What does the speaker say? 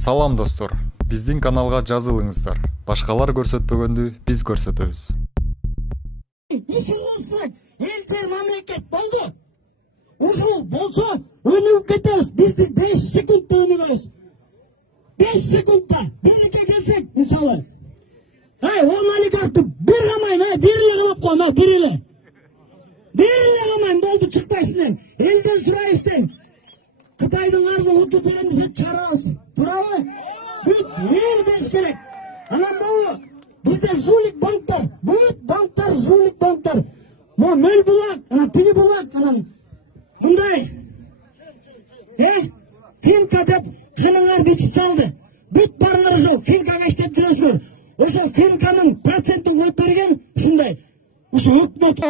Салам достор, биздин каналга жазылыңыздар. Башкалар көрсөтпөгөндү биз көрсөтөбүз. Ишиңизсек, элчер мамлекет болду. Ушул болсо, өнүгүп кетебиз. Бизди 5 секундта өнүгөбүз. 5 секундта бирликке келсек, мисалы. 10 олигархты бир камайын, бир эле камап койма, бир эле. Бир эле камайын, болду, чыкпайсың. Элчер Сураевден Кытайдын арзын утуп берем десе чарабыз. Туурабы? Бүт эл беш керек. Анан могу бизде жулик банктар, бүт банктар жулик банктар. Могу мөл булак, анан тиги булак, анан мындай. Финка деп кыныңар бичип салды. Бүт барыңар жол финкага иштеп жүрөсүңөр. Ошо финканын процентин коюп берген ушундай. Ошо өкмөт